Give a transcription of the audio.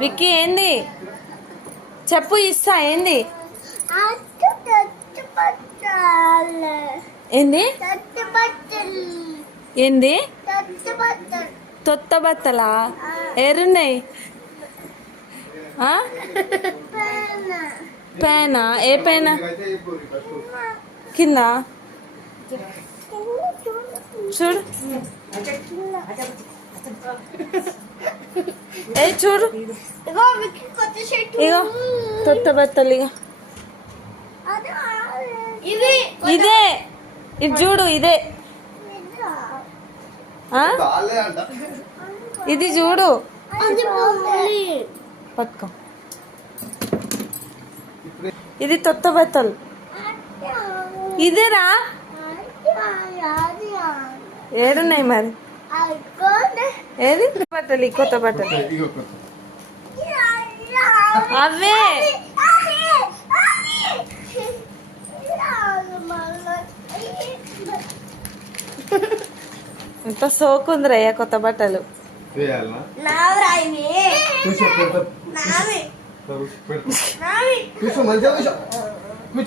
విక్కీ ఏంది చెప్పు, ఇస్తా. ఏంది ఏంది ఏంది తొత్త బత్తలా? ఏరున్నాయి? పేనా? ఏ పేనా? కింద చూడు. ఏ చూడు, ఇగో తొత్త బత్తలు. ఇగో ఇదే, ఇది చూడు. ఇదే ఇది చూడు. పట్టుకో. ఇది తొత్త బత్తలు. ఇదేరా? ఏడున్నాయి మరి? ఏది బట్టలు? కొత్త బట్టలు అవే. ఇంత సోకుందిరయ్యా కొత్త బట్టలు. మంచిగా